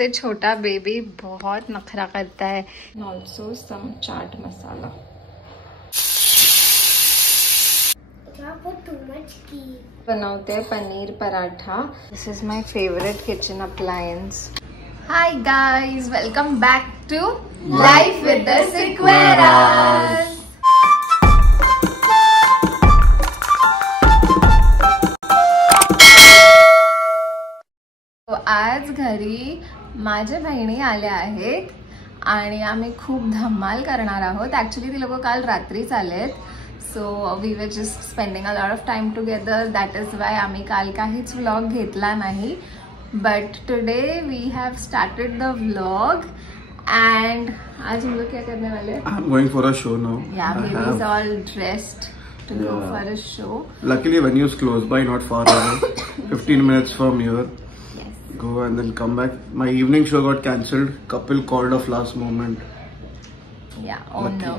से छोटा बेबी बहुत नखरा करता है. Also some chaat masala. बनवते paneer paratha. This is my favourite kitchen appliance. Hi guys, welcome back to life with the Sequeiras. आज घरी माझ्या बहिणी आल्या आहेत आणि आम्ही खूप धमाल करणार आहोत. ॲक्च्युली ती लोक काल रात्रीच आलेत. So we were just spending a lot of time together. That is why आम्ही काल काहीच व्लॉग घेतला नाही. But today we have started the vlog and आज हम लोग क्या करने वाले हैं? I'm going for a show now. Yeah, baby is all dressed to go for a show. Luckily venue is close by, not far away. 15 minutes from here. Go and then come back. My evening show got cancelled. Couple called off last moment. Yeah, oh no.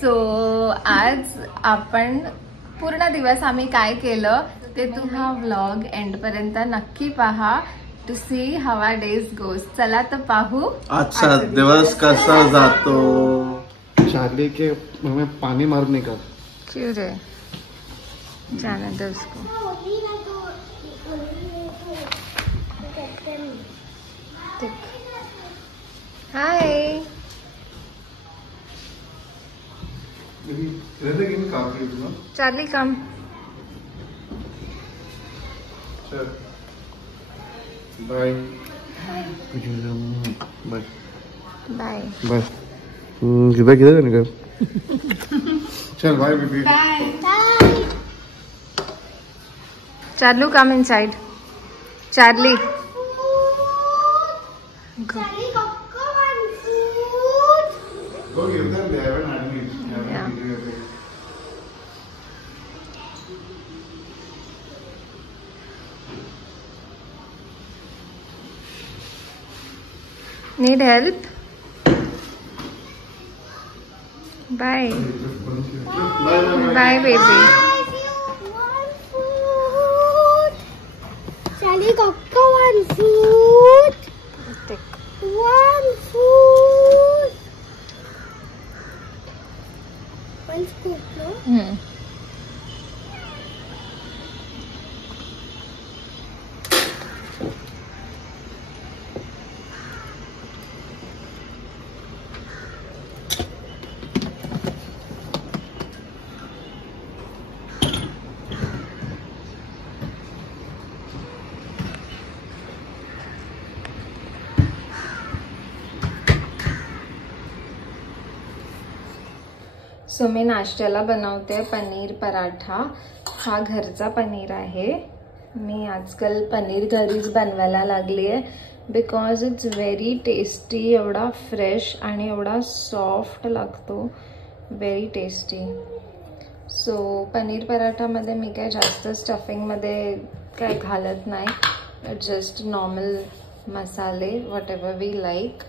So आज आपण पूर्ण दिवस आम्ही काय केलं ते तुम्ही हा व्लॉग एंड पर्यंत नक्की पहा to see how our days goes. चला तर पाहू आजचा दिवस कसा जातो. चार्ली के हमें पानी मारने का. क्यों रे? जाने दो उसको. Hi. Charlie come. Bye bye bye bye. किधर किधर जाने का? चल बाय बेबी. चार्लू come inside. Charlie Go give them. They haven't had me. Yeah. Need help? Bye. Bye, baby. Charlie, Coco, one food. One food. One scoop, no? सो मी नाश्त्याला बनवते पनीर पराठा. हा घरचा पनीर आहे. मी आजकाल पनीर घरीच बनवायला लागली आहे बिकॉज इट्स व्हेरी टेस्टी. एवढा फ्रेश आणि एवढा सॉफ्ट लागतो. Very tasty. सो पनीर पराठामध्ये मी काय जास्त स्टफिंगमध्ये काय घालत नाही. जस्ट नॉर्मल मसाले whatever we like.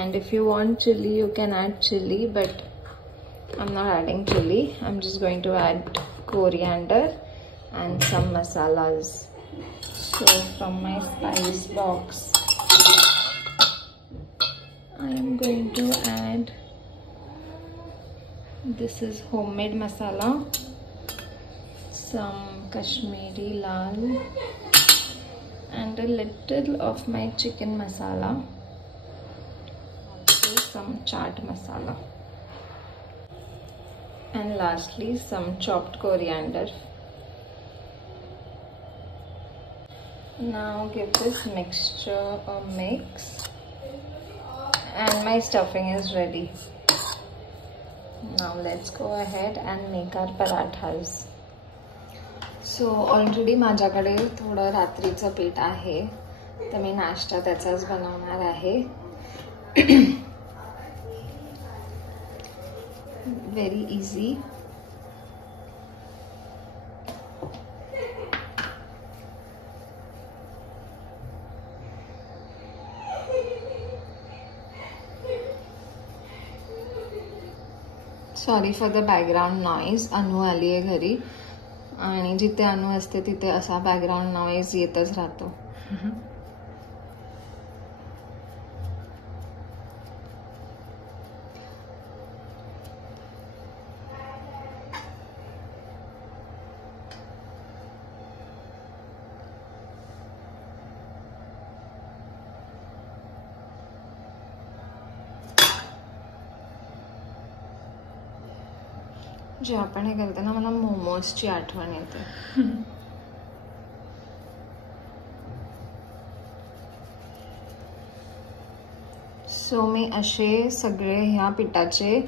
And if you want chilli you can add chilli but I'm not adding chili. I'm just going to add coriander and some masalas. So from my spice box, I am going to add, this is homemade masala, some Kashmiri lal and a little of my chicken masala, also some chaat masala. And lastly some chopped coriander. Now give this mixture a mix and my stuffing is ready. Now let's go ahead and make our parathas. So already माझ्याकडे थोडं रात्रीचं पीठ आहे तर मी नाश्ता त्याचाच बनवणार आहे. Very easy. Sorry for the background noise. अनु आली आहे घरी आणि जिथे अनु असते तिथे असा बॅकग्राऊंड नॉईज येतच राहतो. जे आपण हे करते ना, मला मोमोजची आठवण येते. सो मी असे सगळे ह्या पिठाचे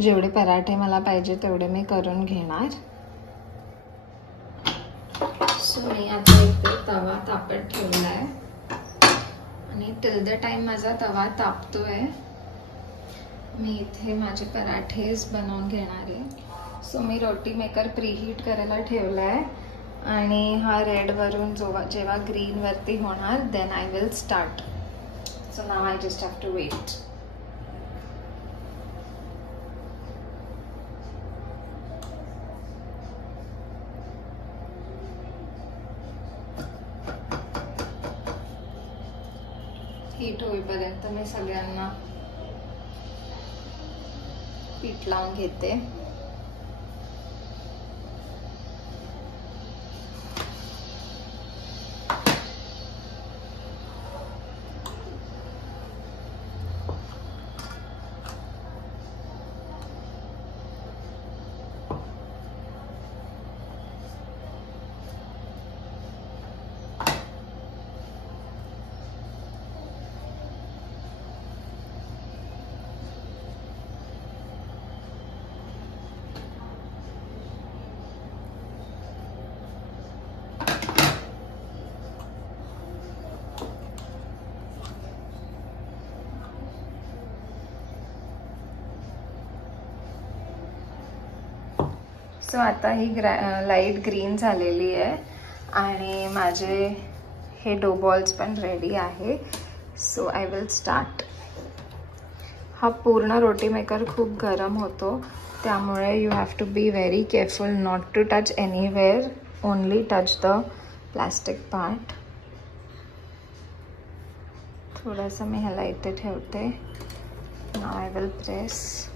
जेवढे पराठे मला पाहिजे तेवढे मी करून घेणार. सो मी आता इथे तवा तापत ठेवलाय आणि टिल द टाइम माझा तवा तापतोय मी इथे माझे पराठेच बनवून घेणार आहे. सो मी रोटी मेकर प्रीहीट करायला ठेवलाय आणि हा रेड वरून जेव्हा ग्रीन वरती होणार then I will start. So now I just have to wait. Heat होईपर्यंत मी सगळ्यांना पीठ लावून घेते. सो आता ही लाईट ग्रीन झालेली आहे आणि माझे हे डो बॉल्स पण रेडी आहे. So I will start. हा पूर्ण रोटी मेकर खूप गरम होतो त्यामुळे you have to be very careful not to touch anywhere. Only touch the plastic part. थोडंसं मी ह्याला इथे ठेवते. Now I will press.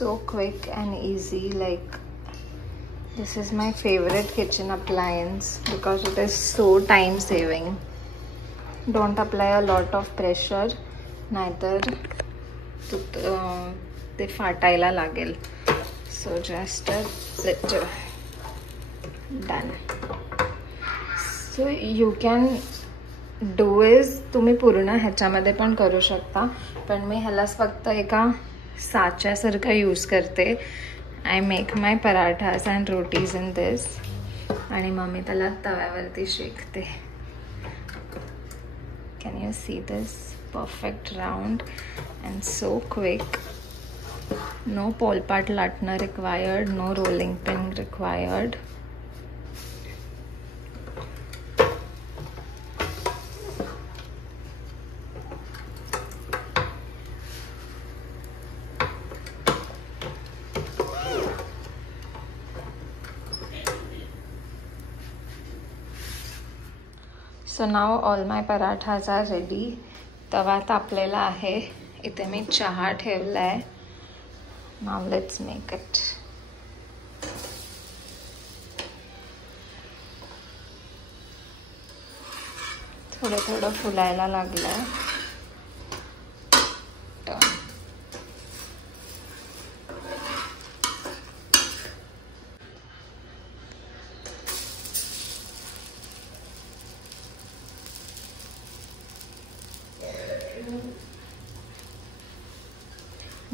So quick and easy, like this is my favorite kitchen appliance because it is so time saving. Don't apply a lot of pressure, नाहीतर ते फाटायला लागेल. So just a little done. So you can do is तुम्ही पूर्ण ह्याच्यामध्ये पण करू शकता पण मी ह्यालाच फक्त एका साच्यासारखा यूज करते. I make my parathas and rotis in this आणि मग मी त्याला तव्यावरती शेकते. Can you see this? Perfect round and so quick. No पोलपाट लाटणं required, no rolling pin required. So now all my parathas are ready. तवा तापलेला आहे. इथे मी चहा ठेवला आहे. Now let's make it. थोडं थोडं फुलायला लागलं आहे.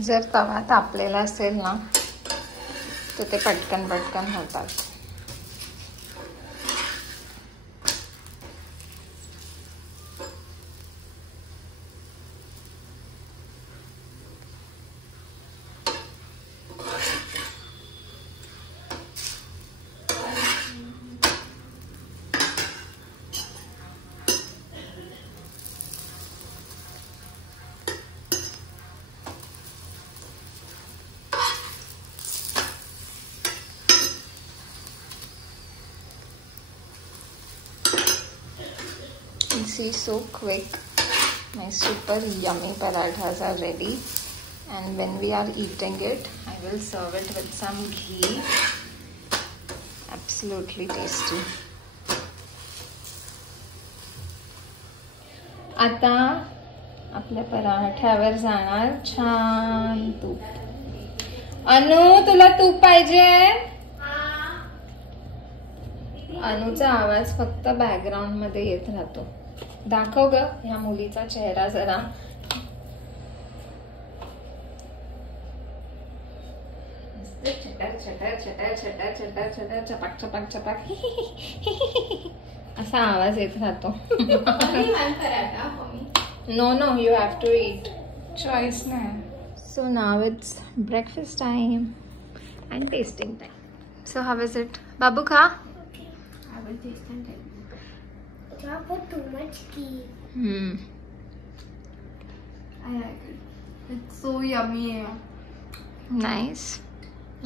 जर तवा तापलेला असेल ना तर ते पटकन पटकन होतात. See, so quick. My super yummy parathas are ready, and when we are eating it I will serve it with some ghee. Absolutely tasty. आता आपल्या पराठ्यावर जाणार छान तूप. अनु तुला तूप पाहिजे? अनुचा आवाज फक्त बॅकग्राऊंड मध्ये येत राहतो. दाखव ग ह्या मुलीचा चेहरा जरा. छटर छटर छटर छटर छटर छटर चपाक चपाक चपाक असा आवाज येत राहतो. No no you have to eat. Choice नाही. So now it's breakfast time and tasting time. So how is it? बाबू खा. I will taste and tell you. You have put too much ghee. I like it. It's so yummy. Nice.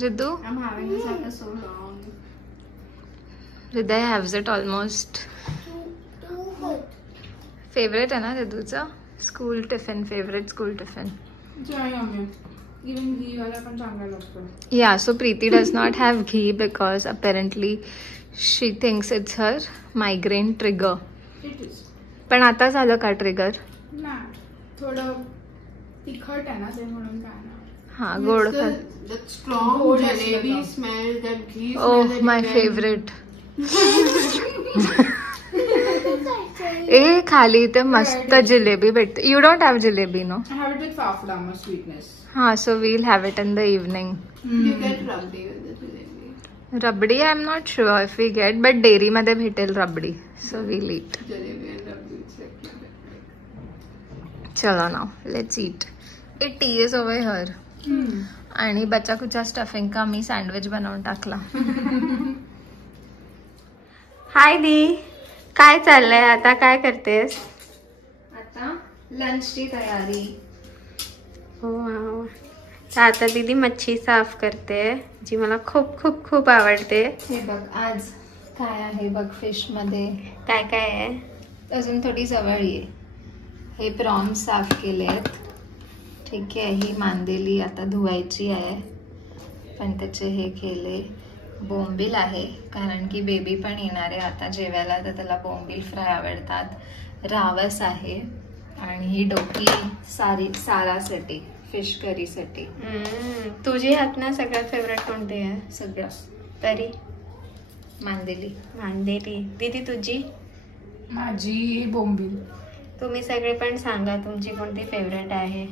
Ridu? I'm having this after so long. Hriday has it almost. Too good. Favorite है ना रिदूचा? School tiffin, favorite school tiffin. It's very yummy. Even ghee वाला पण चांगला लागतो. Yeah, so Preeti does not have ghee because apparently she thinks it's her migraine trigger. It is. पण आता झालं का ट्रिगर? नाही. थोडं तिखट आहे ना ते म्हणून काय ना. हा गोड खा. That strong jalebi smell, that ghee smell. Oh, that my you get. favorite. ए खाली इथे मस्त जिलेबी भेटते. You don't have jalebi, no? I have it with fafda, sweetness. हा, so we'll have it in the evening. You get rabdi with the jalebi. Rabdi I am not sure if we get, but dairy मध्ये भेटेल rabdi, so we'll eat. Jalebi and rabdi, it's like चलो now let's eat. It tea is over here. आणि बच्चा कुचा स्टफिंग का मी सँडविच बनवून टाकला. हाय दी, काय चाललंय आता? काय करतेस आता? लंचची तयारी. तर आता दीदी मच्छी साफ करते, जी मला खूप खूप खूप आवडते. हे बघ आज काय आहे बघ फिश मध्ये. काय काय आहे? अजून थोडी जवळ ये. हे प्रॉन्स साफ केलेत. ठीक आहे. ही मांदेली आता धुवायची आहे, पण त्याचे हे केले. बोंबील आहे कारण की बेबी पण येणार आहे आता जेवायला, तर त्याला बोंबील फ्राय आवडतात. रावस आहे आणि ही डोकी सारासाठी फिश करीसाठी. तुझी हात ना सगळ्यात फेवरेट कोणती आहे? सगळं तरी मांदेली. मांदेली. दीदी तुझी? माझी बोंबील. तुम्ही सगळे पण सांगा तुमची कोणती फेवरेट आहे.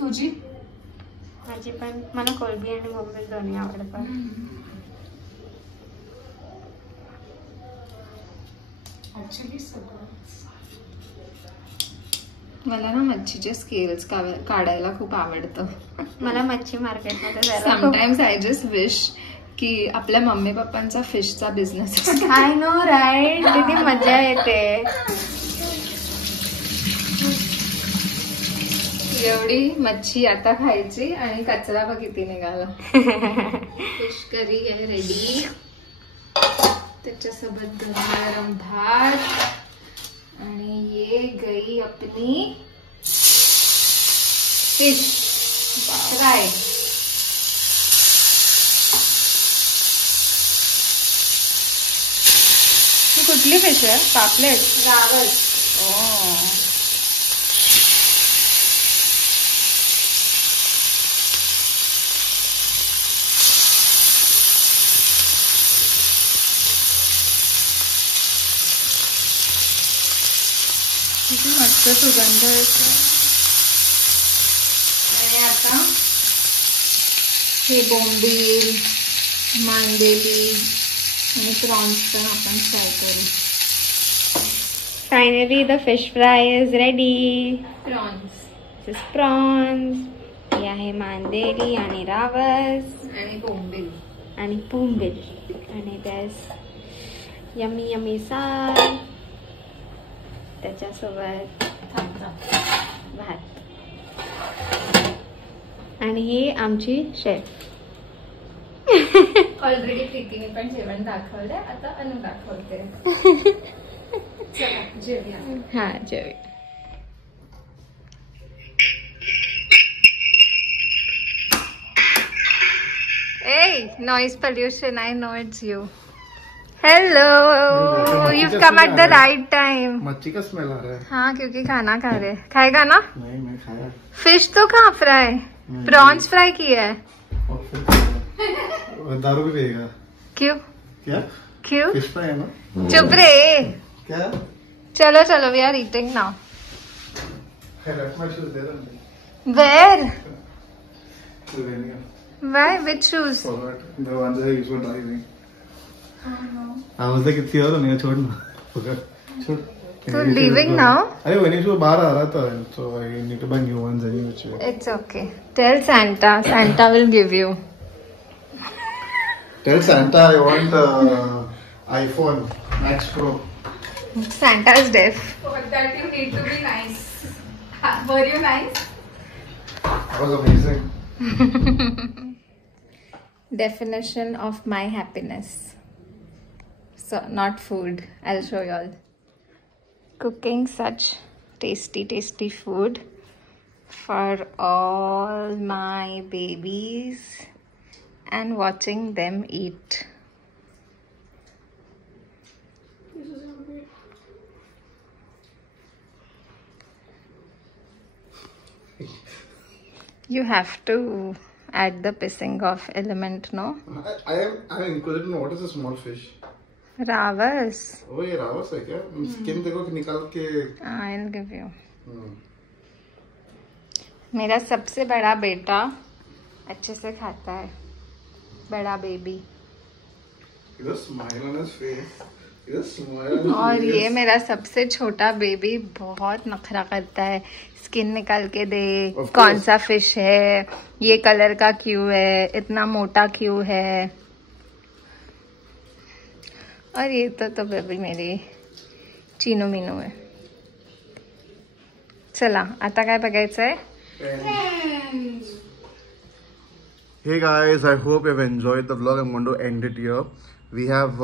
तुझी? माझी पण, मला कोलंबी आणि बोंबील दोन्ही आवडतात. ऍक्च्युली सगळं. मला ना मच्छीचे स्केल्स काढायला खूप आवडतं. मला मच्छी मार्केटमध्ये जायला समटाइम्स आय जस्ट विश की आपल्या मम्मी पप्पांचा फिशचा बिझनेस. I know right. किती मजा येते. एवढी मच्छी आता खायची आणि कचरा बघ किती निघाला. फिश करी आहे रेडी. त्याच्यासोबत गरम भात आणि ये गई अपनी फिश फ्राय. ही कुठली फिश आहे? पापलेट. रावस. किती मस्त सुगंध येतो. आणि आता हे बोंबील, मांदेली आणि प्रॉन्स पण आपण फ्राय करू. Finally the fish fry is ready. Prawns this is prawns. हे आहे मांदेली आणि रावस आणि बोंबील आणि बोंबील आणि त्यास यमी यमी सार. त्याच्यासोबत भात. आणि ही आमची शेफ. ऑलरेडी प्रीतीने पण जेवण दाखवलंय, आता अनु दाखवते. चला जेवूया. हा जेवी. Hey, noise pollution, I know it's you. Hello, you've come at the right time. मच्छी का स्मेल आ रहा है। हाँ, क्योंकि खाना खा रहे। खाएगा ना? नहीं, मैं खाया। फिश तो खा फ्राई, प्रॉन्स फ्राई किया है। और फिर दारू भी पिएगा। क्यों? क्या? क्यों? फिश फ्राई है ना? चुप रे। क्या? चलो चलो, we are eating now. I left my shoes there only. Where? The venue. Why? Which shoes? Forgot. The ones I used for driving. हाँ, मुझे कितनी और नहीं है, छोड़ना। पकड़, छोड़। So leaving now? अरे वनीश वो बाहर आ रहा था, so I need to buy new ones anyway. It's okay. Tell Santa. Santa will give you. Tell Santa I want iPhone Max Pro. Santa is deaf. For that you need to be nice. Were you nice? That was amazing. Definition of my happiness. So not food. I'll show you all. Cooking such tasty food for all my babies and watching them eat. You have to add the pissing off element, no? I am inquisitive to know what is a small fish. Ravas. Oh, ये रावस है क्या? स्किन देखो कि निकाल के। I'll give you. मेरा सबसे बड़ा बेटा अच्छे से खाता है, बड़ा baby. There's a smile on his face. There's a smile on his और face. ये मेरा सबसे छोटा बेबी बहुत नखरा करता है, स्किन निकाल के दे, कौन सा फिश है, ये कलर का क्यों है, इतना मोटा क्यों है। और ये तो बेबी मेरी चीनू मीनू है। चला, आता काय बघायचंय? Hey guys, I hope you've enjoyed the vlog. I'm going to end it here. We have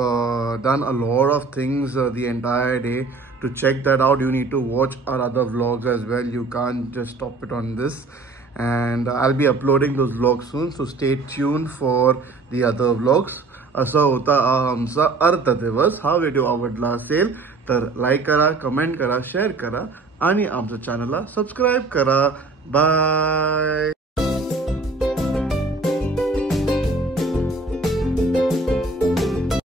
done a lot of things the entire day. To check that out, you need to watch our other vlogs as well. You can't just stop it on this. And I'll be uploading those vlogs soon. So stay tuned for the other vlogs. असा होता आमचा अर्थ दिवस. हा व्हिडिओ आवडला असेल तर लाईक करा, कमेंट करा, शेअर करा आणि आमच्या चॅनलला सबस्क्राईब करा. बाय.